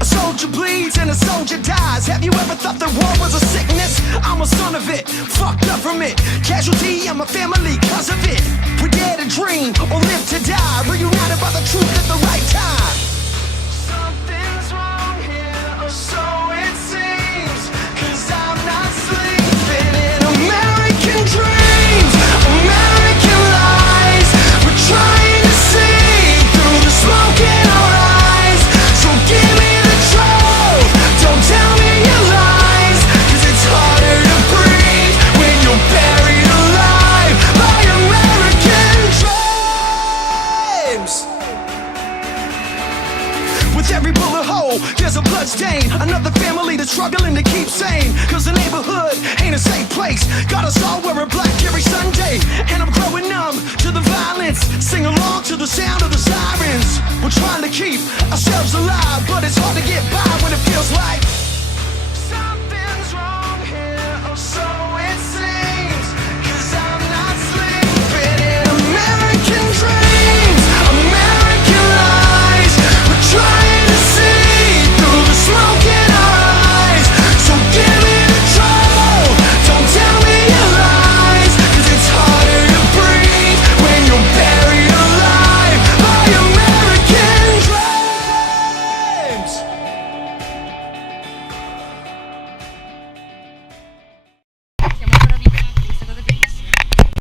A soldier bleeds and a soldier dies. Have you ever thought that war was a sickness? I'm a son of it, fucked up from it. Casualty in my family cause of it. We dare to dream or live to die, reunited by the truth at the right time. Something's wrong here, or so it seems, cause I'm not sleeping in American dreams, American lies. We're trying to see through the smoke in our eyes. So give me the truth, don't tell me your lies, cause it's harder to breathe when you're buried alive by American dreams. With every bullet hole, there's a blood stain. Another family that's struggling to keep sane, cause the neighborhood ain't a safe place. Got us all wearing black every Sunday, and I'm growing numb to the violence. Sing along to the sound of the sirens. We're trying to keep ourselves alive, but it's hard to get by when it feels like